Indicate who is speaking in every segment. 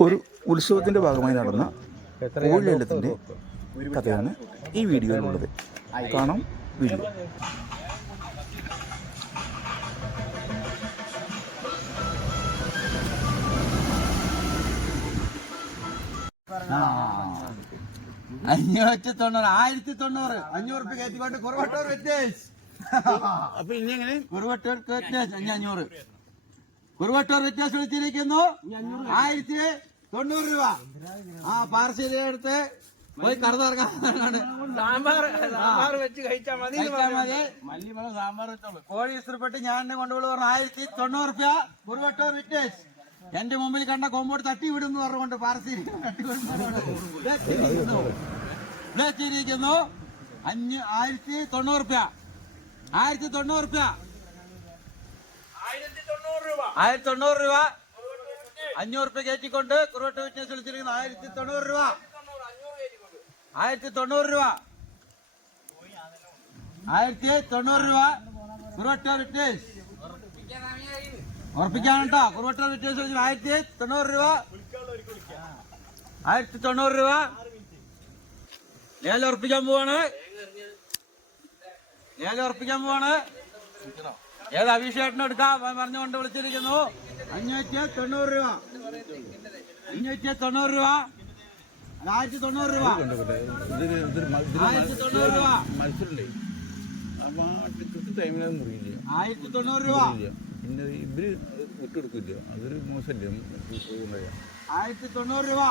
Speaker 1: ഒരു ഉത്സവത്തിന്റെ ഭാഗമായി നടന്ന കോഴിലേലത്തിന്റെ കഥയാണ് ഈ വീഡിയോയിലുള്ളത്. കാണാം വീഡിയോ.
Speaker 2: അഞ്ഞൂറ്റി തൊണ്ണൂറ് ആയിരത്തി തൊണ്ണൂറ്. അഞ്ഞൂറ് രൂപ കയറ്റിക്കൊണ്ട് കുറവട്ടോർ വെറ്റേഴ്സ്
Speaker 1: അപ്പൊ ഇനി എങ്ങനെ?
Speaker 2: കുറുവട്ടൂർ വ്യത്യാസം അഞ്ഞ അഞ്ഞൂറ്. കുറുവട്ടൂർ വ്യത്യാസം വിളിച്ചിരിക്കുന്നു ആയിരത്തി തൊണ്ണൂറ് രൂപ. ആ പാർശ്വതി എടുത്ത് പോയി കടന്നിറങ്ങാണ്
Speaker 3: സാമ്പാർ വെച്ച് കഴിച്ചാൽ മതി
Speaker 2: മതി. മല്ലിമുളക് സാമ്പാർ വെച്ചോളൂ. കോഴി ഇസ്ത്രപ്പെട്ട് ഞാൻ എന്നെ കൊണ്ടുപോയി പറഞ്ഞു ആയിരത്തി തൊണ്ണൂറ് രൂപ കുറുവട്ടൂർ വിറ്റേഴ്സ് എന്റെ മുമ്പിൽ കണ്ട കോമ്പോട് തട്ടി വിടുന്നു പറഞ്ഞുകൊണ്ട് പാർശ്വതി വിളിച്ചിരിക്കുന്നു അഞ്ഞ് ആയിരത്തി തൊണ്ണൂറ് രൂപ. ആയിരത്തി തൊണ്ണൂറ് രൂപ.
Speaker 3: ആയിരത്തി തൊണ്ണൂറ് രൂപ
Speaker 2: അഞ്ഞൂറ് രൂപ കയറ്റിക്കൊണ്ട് കുറുവട്ടൂർ വിറ്റ്നസ് വിളിച്ചിരിക്കുന്നത് ആയിരത്തി തൊണ്ണൂറ് രൂപ. ആയിരത്തി തൊണ്ണൂറ് രൂപ ആയിരത്തി തൊണ്ണൂറ് രൂപ. കുറുവട്ടൂർ വിറ്റ്നസ് ഉറപ്പിക്കാനുണ്ടോ കുറവട്ട വിറ്റ്നസ് വിളിച്ചത് വിളിച്ചു ആയിരത്തി തൊണ്ണൂറ് രൂപ. ആയിരത്തി തൊണ്ണൂറ് രൂപ. ലേലം ഉറപ്പിക്കാൻ പോവാണ്. ലേലം ഉറപ്പിക്കാൻ പോവാണ്? ഏത് അഭിഷേകത്തിന് എടുക്കാം? പറഞ്ഞുകൊണ്ട് വിളിച്ചിരിക്കുന്നു. അഞ്ഞൂറ്റി തൊണ്ണൂറ് രൂപ. അഞ്ഞൂറ്റി തൊണ്ണൂറ് രൂപ. ആയിരത്തി തൊണ്ണൂറ് രൂപ. ആയിരത്തി തൊണ്ണൂറ് രൂപ.
Speaker 1: മുറിയില്ല
Speaker 2: ആയിരത്തി തൊണ്ണൂറ് രൂപ.
Speaker 1: അതൊരു
Speaker 2: ആയിരത്തി തൊണ്ണൂറ് രൂപ.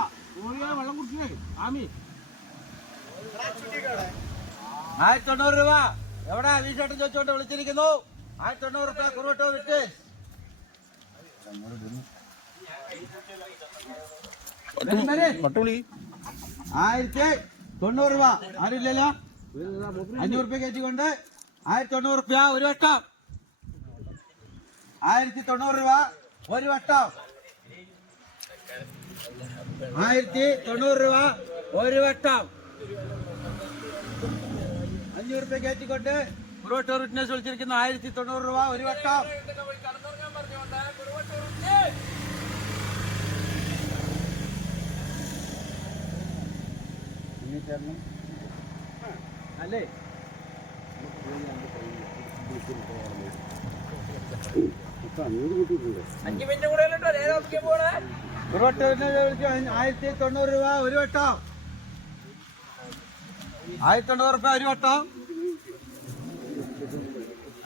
Speaker 2: വെള്ളം കുടിച്ചേ ആമി. ആയിരത്തി തൊണ്ണൂറ് രൂപ. എവിടെ ചേട്ടൻ ചോദിച്ചോണ്ട് വിളിച്ചിരിക്കുന്നു? ആയിരത്തി തൊണ്ണൂറ് റുപ്യ കുറുവട്ടോ വിറ്റ്? ആയിരത്തി തൊണ്ണൂറ് രൂപ. ആരുമില്ലല്ലോ അഞ്ഞൂറ് രൂപ കയറ്റിക്കൊണ്ട് ആയിരത്തി തൊണ്ണൂറ് റുപ്യ ഒരു വട്ടം. ആയിരത്തി തൊണ്ണൂറ് രൂപ ഒരു വട്ടം. ആയിരത്തി തൊണ്ണൂറ് രൂപ ഒരു വട്ടം. അഞ്ഞൂറ് രൂപ കയറ്റിക്കൊണ്ട് പുറവട്ടൂർ വിറ്റ്നസ് വിളിച്ചിരിക്കുന്ന ആയിരത്തി തൊണ്ണൂറ് രൂപ ഒരു വട്ടം. അല്ലേ? ആയിരത്തി തൊണ്ണൂറ് രൂപ ഒരു വട്ടം. ആയിരത്തി തൊണ്ണൂറ് രൂപ ഒരു വട്ടം.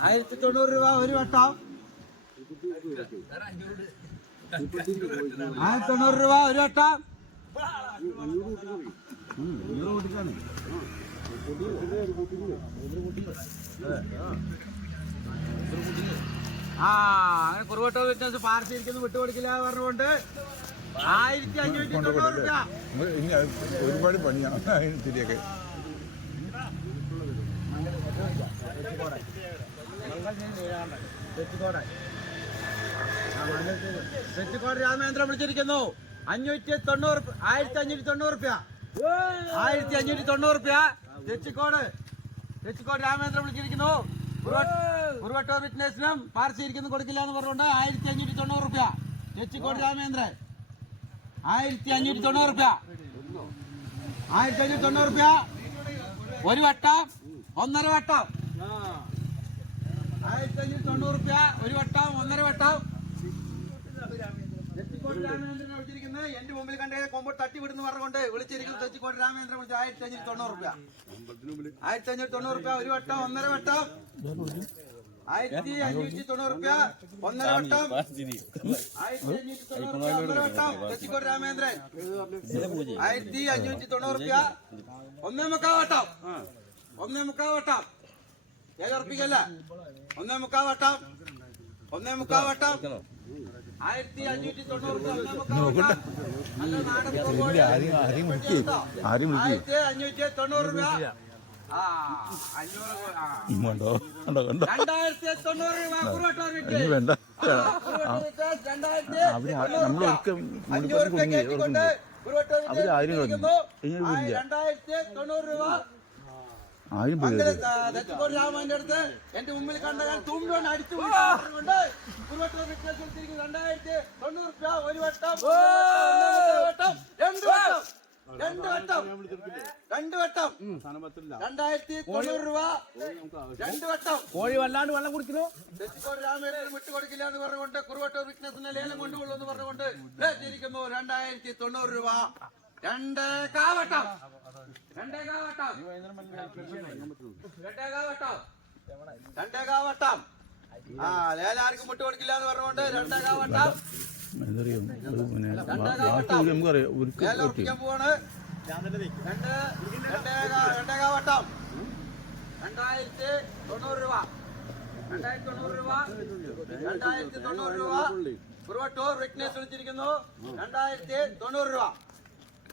Speaker 2: ആയിരത്തി തൊണ്ണൂറ് രൂപ ഒരു വട്ടം. ആയിരത്തി തൊണ്ണൂറ് രൂപ ഒരു വട്ടം. ആ അങ്ങനെ കുറുവട്ടോ വിറ്റ്നസ് പാർട്ടി വിട്ടു വിട്ടുകൊടുക്കില്ല പറഞ്ഞുകൊണ്ട് ആയിരത്തി അഞ്ഞൂറ്റി
Speaker 1: ഒരുപാട് പണിയാണ് ശരിയൊക്കെ
Speaker 2: തെറ്റിക്കോട് രാമേന്ദ്രൻ വിളിച്ചിരിക്കുന്നു. അഞ്ഞൂറ്റി തൊണ്ണൂറ് ആയിരത്തി അഞ്ഞൂറ്റി തൊണ്ണൂറ് റുപ്യ. ആയിരത്തി അഞ്ഞൂറ്റി തൊണ്ണൂറ് റുപ്യ. തെച്ചിക്കോട് തെച്ചിക്കോട് രാമേന്ദ്രൻ വിളിച്ചിരിക്കുന്നു. ഉരുവട്ടോ വിറ്റ്നസിനും പാർസി ഇരിക്കുന്നു കൊടുക്കില്ല എന്ന് പറഞ്ഞുകൊണ്ട് ആയിരത്തി അഞ്ഞൂറ്റി തൊണ്ണൂറ് റുപ്യ. തെച്ചിക്കോട് രാമേന്ദ്രൻ. ആയിരത്തി അഞ്ഞൂറ്റി തൊണ്ണൂറ് റുപ്യ. ആയിരത്തി അഞ്ഞൂറ്റി തൊണ്ണൂറ് റുപ്യ. ഒരു വട്ടം ഒന്നര വട്ടം. ആയിരത്തി അഞ്ഞൂറ്റി തൊണ്ണൂറ് രൂപ ഒരു വട്ടം ഒന്നര വട്ടം. തെച്ചിക്കോട് രാമേന്ദ്രൻ വിളിച്ചിരിക്കുന്നത്. എന്റെ മുമ്പിൽ കണ്ടേ കൊമ്പ് തട്ടി വിടുന്നു പറഞ്ഞുകൊണ്ട് വിളിച്ചിരിക്കുന്നത് തെച്ചിക്കോട് രാമേന്ദ്രൻ വിളിച്ച ആയിരത്തി അഞ്ഞൂറ്റി തൊണ്ണൂറ് രൂപ ആയിരത്തി അഞ്ഞൂറ്റി തൊണ്ണൂറ് രൂപ ഒരു വട്ടം ഒന്നര വട്ടം. ആയിരത്തി അഞ്ഞൂറ്റി തൊണ്ണൂറ് രൂപ ഒന്നര വട്ടം. ആയിരത്തി അഞ്ഞൂറ്റി തൊണ്ണൂറ് ഒന്നര വട്ടം തെച്ചിക്കോട് രാമേന്ദ്രൻ ആയിരത്തി അഞ്ഞൂറ്റി തൊണ്ണൂറ് രൂപ ഒന്നേ മുക്കാ വട്ടം. ഒന്നേ മുക്കാ വട്ടം. ഏത് ഉറപ്പിക്കല്ല? ഒന്നേ മുക്കാ വട്ടം. ഒന്നേ മുക്കാ വട്ടം. ആയിരത്തി അഞ്ഞൂറ്റി തൊണ്ണൂറ് രൂപ.
Speaker 1: കണ്ടോ? കണ്ടോ കണ്ടോ? ഇനി വേണ്ട.
Speaker 2: അവർ
Speaker 1: നമ്മൾ
Speaker 2: കുറുവട്ടൂർ വിറ്റ്
Speaker 1: അവർ ആയിരം കളഞ്ഞു. ഇനി
Speaker 2: ആ,
Speaker 1: ഇല്ല.
Speaker 2: രണ്ടായിരത്തി തൊണ്ണൂറ് രൂപ
Speaker 4: ആയിരം രൂപ
Speaker 2: മംഗല തെച്ചിക്കോട് രാമന്റെ അടുത്ത് എന്റെ മുമ്പിൽ കണ്ട ഞാൻ തുമ്പുകൊണ്ട് അടിച്ചു കൊണ്ട് വട്ടം. രണ്ടായിരത്തി തൊണ്ണൂറ് രൂപ ഒരു വട്ടം. വട്ടം. രണ്ട് വട്ടം. രണ്ട് വട്ടം. രണ്ട് വട്ടം. രണ്ടായിരത്തി തൊണ്ണൂറ് രൂപ. രണ്ട് വട്ടം.
Speaker 3: കോഴി വല്ലാണ്ട് വെള്ളം കുടിക്കുന്നു.
Speaker 2: തെച്ചിക്കോട് രാമേന്ദ്രൻ വിട്ടുകൊടുക്കില്ല എന്ന് പറഞ്ഞുകൊണ്ട് കുറുവട്ടൂർ വിറ്റ്നസിനെ ലേലം കൊണ്ടുപോകുന്നു എന്ന് പറഞ്ഞുകൊണ്ട് ഇരിക്കുന്നു രണ്ടായിരത്തി തൊണ്ണൂറ് രൂപ. രണ്ട് കാവട്ടം. രണ്ടേ കാവട്ടം. രണ്ടേ കാവട്ടം. രണ്ടേ കാവട്ടം. ആ ലേലം ആർക്കും വിട്ടുകൊടുക്കില്ല എന്ന് പറഞ്ഞുകൊണ്ട് രണ്ടേ കാവട്ടം. രണ്ടായിരത്തി തൊണ്ണൂറ് രൂപ. രണ്ടായിരത്തി തൊണ്ണൂറ് രൂപ. രൂപ. രണ്ടായിരത്തി തൊണ്ണൂറ് രൂപ.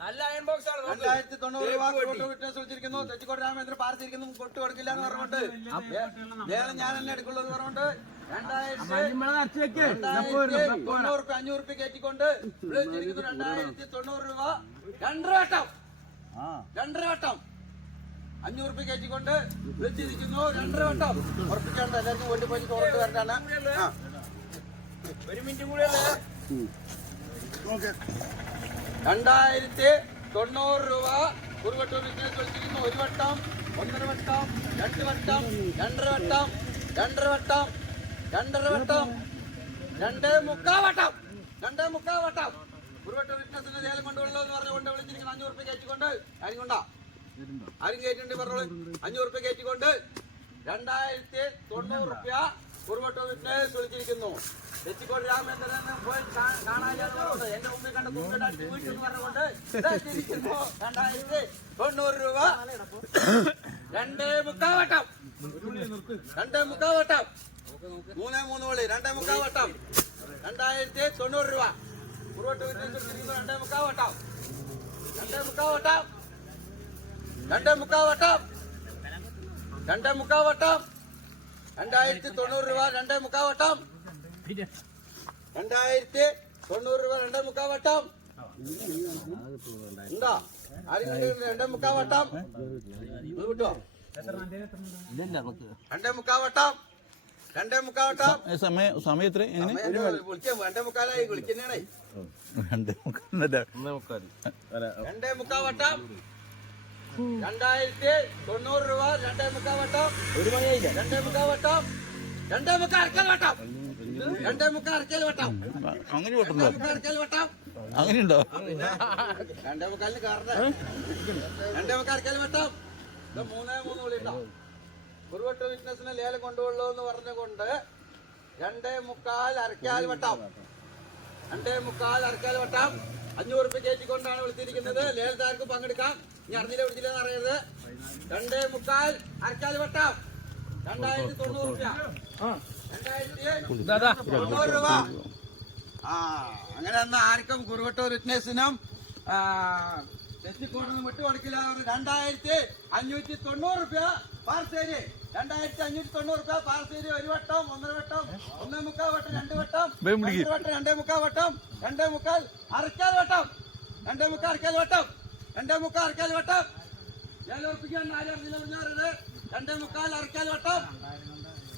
Speaker 2: രണ്ടായിരത്തി തൊണ്ണൂറ് രൂപ കുറുവട്ടൂർ വിറ്റ്നസ് വിളിച്ചിരിക്കുന്നു. തെച്ചിക്കോട് രാമേന്ദ്രൻ പാർത്തിരിക്കുന്നു കൊട്ടു കൊടുക്കില്ല എന്ന് പറഞ്ഞുകൊണ്ട്. വേറെ ഞാൻ തന്നെ എടുക്കുള്ളൂ എന്ന് പറഞ്ഞുകൊണ്ട്. രണ്ടായിരത്തി തൊണ്ണൂറ് രൂപ അഞ്ഞൂറ് രൂപ കയറ്റിക്കൊണ്ട് വിളിച്ചിരിക്കുന്നു. രണ്ടായിരത്തി തൊണ്ണൂറ് രൂപ. രണ്ടര വട്ടം. രണ്ടര വട്ടം. അഞ്ഞൂറ് രൂപ കയറ്റിക്കൊണ്ട് വിളിച്ചിരിക്കുന്നു. രണ്ടര വട്ടം. ഉറപ്പിക്കാണ്ട് എല്ലാവർക്കും വേണ്ടി പോയി തുറത്ത് വരണ്ടാണ്
Speaker 3: ഒരു മിനിറ്റ് കൂടിയല്ലേ
Speaker 2: രണ്ടായിരത്തി തൊണ്ണൂറ് രൂപ. കുറുവട്ടൂർ ബിസിനസ് വെച്ചിരിക്കുന്നു. ഒരു വട്ടം ഒന്നര വട്ടം രണ്ട് വട്ടം രണ്ടര വട്ടം രണ്ടര വട്ടം രണ്ടര വട്ടം രണ്ടേ മുക്കാ വട്ടം രണ്ടേ മുക്കാ വട്ടം. കുറുവട്ടൂർ ബിസിനസിന്റെ ലേലം കൊണ്ടുള്ളൂ എന്ന് പറഞ്ഞുകൊണ്ട് വിളിച്ചിരിക്കുന്നു. അഞ്ഞൂറ് രൂപ കയറ്റിക്കൊണ്ട്. ആരും കൊണ്ടാ ആരും കയറ്റിണ്ട് പറഞ്ഞോളൂ. അഞ്ഞൂറ് രൂപ കയറ്റിക്കൊണ്ട് രണ്ടായിരത്തി തൊണ്ണൂറ് രൂപ കുറുവട്ടൂർ ബിസിനസ് വിളിച്ചിരിക്കുന്നു. തെച്ചിക്കോട് രാമേന്ദ്രൻ പോയി കാ- കാണാനില്ലാന്ന് പറഞ്ഞുകൊണ്ട് എന്റെ മുമ്പിൽ കണ്ട കുറുക്കൻ അടിച്ച് വീഴ്ച എന്ന് പറഞ്ഞുകൊണ്ട് ദേ ഇരിക്കുന്നു. രണ്ടായിരത്തി തൊണ്ണൂറ് രൂപ രണ്ടേ മുക്കാവട്ടം രണ്ടേ മുക്കാവട്ടം മൂന്നേ മൂന്ന് വിളി രണ്ടേ മുക്കാവട്ടം രണ്ടായിരത്തി തൊണ്ണൂറ് രൂപ കുറുവട്ടൂർ ബിസിനസ് വിളിച്ചിരിക്കുന്നു രണ്ടേ മുക്കാവട്ടം രണ്ടേ മുക്കാവട്ടം രണ്ടേ മുക്കാവട്ടം രണ്ടേ മുക്കാവട്ടം രണ്ടായിരത്തി തൊണ്ണൂറ് രൂപ രണ്ടേ മുക്കാവട്ടം രണ്ടായിരത്തി തൊണ്ണൂറ് രൂപ രണ്ടേ മുക്കാവട്ടം ഉണ്ടോ? ആരും കണ്ടിട്ടില്ല? രണ്ടേ മുക്കാവട്ടം വട്ടം. കിട്ടോ രണ്ടേ മുക്കാവട്ടം രണ്ടേ മുക്കാവട്ടം
Speaker 4: സമയം സമയം എത്ര
Speaker 2: വിളിക്കാം. രണ്ടേ മുക്കാലായി. വിളിക്കുന്നേ
Speaker 4: രണ്ടേ മുക്കാൽ
Speaker 2: രണ്ടേ മുക്കാവട്ടം രണ്ടായിരത്തി തൊണ്ണൂറ് രൂപ രണ്ടേ മുക്കാവട്ടം ഒരു മണിയായില്ല. രണ്ടേ മുക്കാവട്ടം രണ്ടേ മുക്കാ അരക്കൽ വട്ടം. രണ്ടേ മുക്കാൽ അരക്കൽ വട്ടം.
Speaker 4: അങ്ങനെ പെട്ടുണ്ടോ
Speaker 2: രണ്ടേ മുക്കാ അരക്കൽ വട്ടം.
Speaker 4: അങ്ങനെയുണ്ടോ?
Speaker 2: അരക്കൽ വട്ടം. ബിസിനസിനെ ലേലം കൊണ്ടുപോകുള്ളൂ എന്ന് പറഞ്ഞുകൊണ്ട് രണ്ടേ മുക്കാൽ അരക്കാൽ വട്ടം. രണ്ടേ മുക്കാൽ അരക്കാൽ വട്ടം. അഞ്ഞൂറ് രൂപ കയറ്റിക്കൊണ്ടാണ് വിളിച്ചിരിക്കുന്നത്. ലേലത്താർക്ക് പങ്കെടുക്കാം. ഇനി അറിഞ്ഞില്ല വിളിച്ചില്ലെന്ന് അറിയരുത് രണ്ടേ മുക്കാൽ അരക്കാൽ വട്ടം. രണ്ടായിരത്തി തൊണ്ണൂറ് രൂപ അങ്ങനെ എന്നാ ആർക്കും കുറുവട്ടൂർ വിറ്റ്നസിനും തെറ്റിക്കൊണ്ടൊന്നും വിട്ടു കൊടുക്കില്ല രണ്ടായിരത്തി അഞ്ഞൂറ്റി തൊണ്ണൂറ് രൂപ പാർസേരി. രണ്ടായിരത്തി അഞ്ഞൂറ്റി തൊണ്ണൂറ് രൂപ പാർസേരി ഒരു വട്ടം ഒന്നര വട്ടം ഒന്നേ മുക്കാൽ വട്ടം രണ്ട് വട്ടം. രണ്ട് വട്ടം രണ്ടേ മുക്കാൽ വട്ടം രണ്ടേ മുക്കാൽ അരക്കാൽ വട്ടം രണ്ടേ മുക്കാൽ അരക്കാൽ വട്ടം രണ്ടേ മുക്കാൽ അരക്കാൽ വട്ടം. ഞാൻ ഉറപ്പിക്കാൻ ആരും പറഞ്ഞാറത് രണ്ടേ മുക്കാൽ അരക്കാൽ വട്ടം.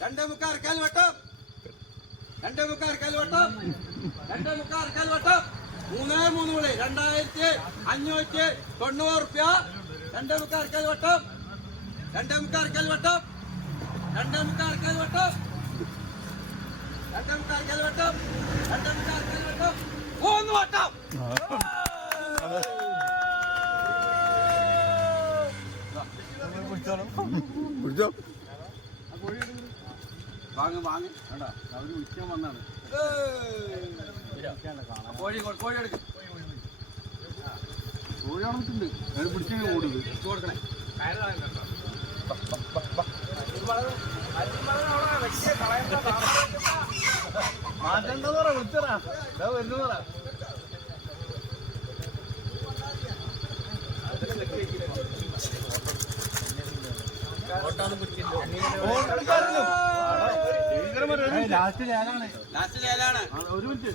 Speaker 2: രണ്ടേ മുക്കാൽ അരക്കാൽ വട്ടം. രണ്ടേ മുക്കാൽ അരക്കാൽ വട്ടം. രണ്ടേ മുക്കാൽ അരക്കാൽ വട്ടം. മൂന്നേ മൂന്ന് മണി രണ്ടായിരത്തി അഞ്ഞൂറ്റി തൊണ്ണൂറ് റുപ്യ. രണ്ടേ മുക്കാൽ അരക്കാൽ വട്ടം. രണ്ടേ മുക്കാൽ അരക്കാൽ രണ്ടേ മുക്കാൽ അരക്കാൽ വട്ടം. രണ്ടേ മുക്കാൽ അരക്കാൽ രണ്ടേ മുക്കാൽ അരക്കാൽ മൂന്ന് വട്ടം.
Speaker 4: പിടിച്ചോ?
Speaker 2: വാങ്ങ് വാങ്ങ്.
Speaker 1: അവർ വിളിക്കാൻ വന്നാണ്.
Speaker 2: കോഴി കൊ- കോഴി എടുക്കും.
Speaker 1: കോഴിയാണെന്നുണ്ട് അത് പിടിച്ചു ഓടുന്നത്
Speaker 2: കൊടുക്കണേ.
Speaker 1: മാറ്റണ്ടെന്ന് പറ വിളിച്ചറാ വരുന്നു പറ. ലാസ്റ്റ് ലേലാണ്.
Speaker 2: ലാസ്റ്റ് ലേലാണ്.
Speaker 1: ഒരു മിനിറ്റ്.